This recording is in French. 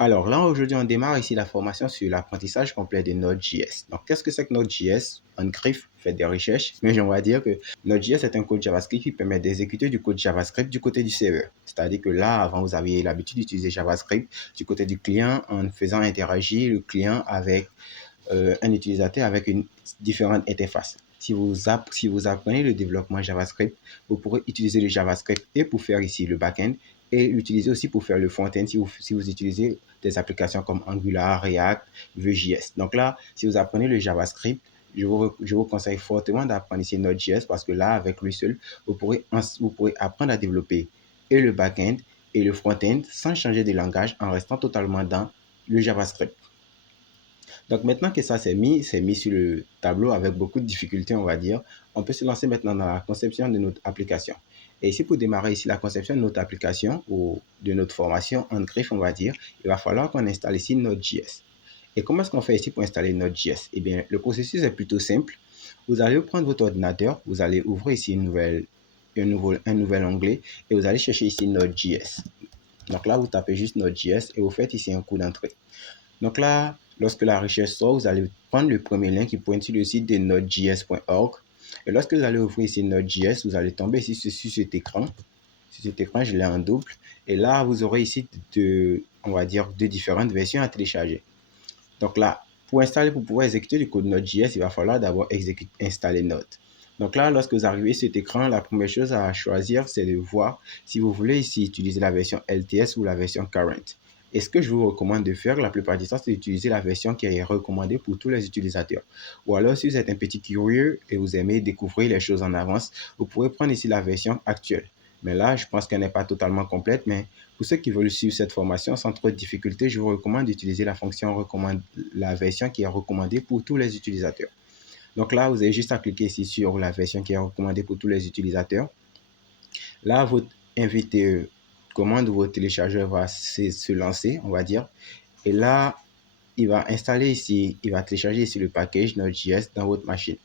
Alors là, aujourd'hui, on démarre ici la formation sur l'apprentissage complet de Node.js. Donc, qu'est-ce que c'est que Node.js? Griffe fait des recherches, mais on va dire que Node.js est un code JavaScript qui permet d'exécuter du code JavaScript du côté du serveur. C'est-à-dire que là, avant, vous aviez l'habitude d'utiliser JavaScript du côté du client en faisant interagir le client avec un utilisateur avec une différente interface. Si vous apprenez le développement JavaScript, vous pourrez utiliser le JavaScript et pour faire ici le backend et l'utiliser aussi pour faire le front-end si vous utilisez des applications comme Angular, React, Vue.js. Donc là, si vous apprenez le JavaScript, je vous conseille fortement d'apprendre ici Node.js parce que là, avec lui seul, vous pourrez apprendre à développer et le backend et le front-end sans changer de langage en restant totalement dans le JavaScript. Donc maintenant que ça c'est mis sur le tableau avec beaucoup de difficultés, on va dire, on peut se lancer maintenant dans la conception de notre application. Et ici, pour démarrer ici la conception de notre application ou de notre formation en griffe, on va dire, il va falloir qu'on installe ici Node.js. Et comment est-ce qu'on fait ici pour installer Node.js? Eh bien, le processus est plutôt simple. Vous allez prendre votre ordinateur, vous allez ouvrir ici un nouvel onglet et vous allez chercher ici Node.js. Donc là, vous tapez juste Node.js et vous faites ici un coup d'entrée. Donc là, lorsque la recherche sort, vous allez prendre le premier lien qui pointe sur le site de nodejs.org. Et lorsque vous allez ouvrir ici Node.js, vous allez tomber ici sur cet écran. Sur cet écran, je l'ai en double. Et là, vous aurez ici on va dire, deux différentes versions à télécharger. Donc là, pour pouvoir exécuter le code Node.js, il va falloir d'abord installer Node. Donc là, lorsque vous arrivez sur cet écran, la première chose à choisir, c'est de voir si vous voulez ici utiliser la version LTS ou la version Current. Et ce que je vous recommande de faire la plupart du temps, c'est d'utiliser la version qui est recommandée pour tous les utilisateurs. Ou alors, si vous êtes un petit curieux et vous aimez découvrir les choses en avance, vous pourrez prendre ici la version actuelle. Mais là, je pense qu'elle n'est pas totalement complète, mais pour ceux qui veulent suivre cette formation sans trop de difficultés, je vous recommande d'utiliser la version qui est recommandée pour tous les utilisateurs. Donc là, vous avez juste à cliquer ici sur la version qui est recommandée pour tous les utilisateurs. Là, votre invité commande ou votre téléchargeur va se lancer, on va dire. Et là, il va installer ici, il va télécharger ici le package Node.js dans votre machine.